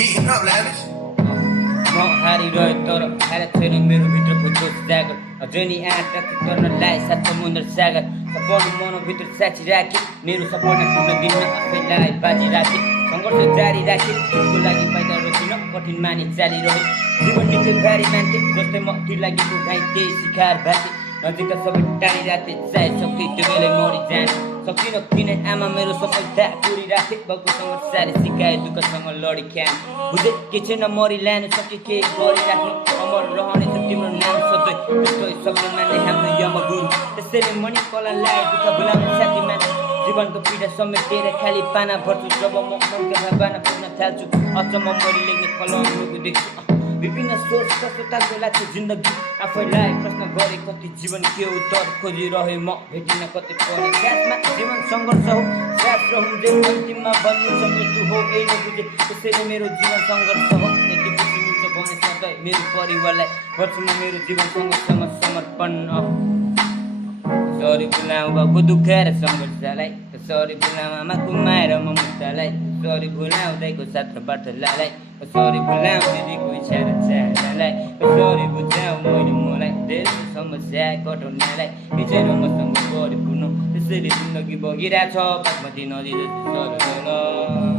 heating up, Lavish. म हारिरहे तर हार छैन मेरो भित्रको जोस जागर अझै नि आँखा गर्नलाई साथ समुद्र सागर सपना मनभित्र साक्षी राखे मेरो सपना पूर्ण दिन आफैलाई बाजी राखे सङ्घर्ष जारी राखे त्यसको लागि पैदा रोकिन कठिन मानि चालिरहे जीवन निकै भारी मान्थे जस्तै म ती लागि गाई त्यही शिकार भाथे नजिकका सबै टाढी राखे चाहे सके त्यो बेलै मरि जाने सकिन किन आमा मेरो सफलता पुरी राखे बाबुसँग सारे सिकाए दुःखसँग लडी ख्यान बुझे के छैन मरि लानु सके के गरिराख्नु अमर रहनेछ तिम्रो नाम सधैँ त्यस्तै सक्ने मान्ने हाम्रो यमगुरु त्यसैले मनी कलालाई दुःख भुलाउने साथी मान्छ जीवनको पीडा समेटेर खाली पाना भर्छु जब म मनका भावना पुग्न थाल्छु अचम्म मैले लेख्ने कलमहरू देख्छु विभिन्न सोच कस्तो ताको लाग्छ जिन्दगी आफैलाई प्रश्न गरे कति जीवन के उत्तर खोजिरहे म भेटिन कतै परे खासमा जीवन सङ्घर्ष हो शास्त्र हुँदै अन्तिममा बन्नु छ मृत्यु हो यही नै बुझे त्यसैले मेरो जीवन सङ्घर्ष हो यति खुसी मिल्छ भने सधैँ मेरो परिवारलाई गर्छु म मेरो जीवन सङ्घर्षमा समर्पण सरी बुलाऊ बाबु दुखेर सङ्घर्षलाई सरी बुलाऊ आमा गुमाएर म मुक्तलाई सरी बुलाऊ दाइको सात्र बाटोलाई सरी बुलाऊ दिदीको इच्छा चाहनालाई सरी बुझाऊ मैले मलाई धेरै समस्या कटाउनलाई हिजो मसँग परिपूर्ण त्यसैले जिन्दगी बगिरहेछ बागमती नदी जस्तो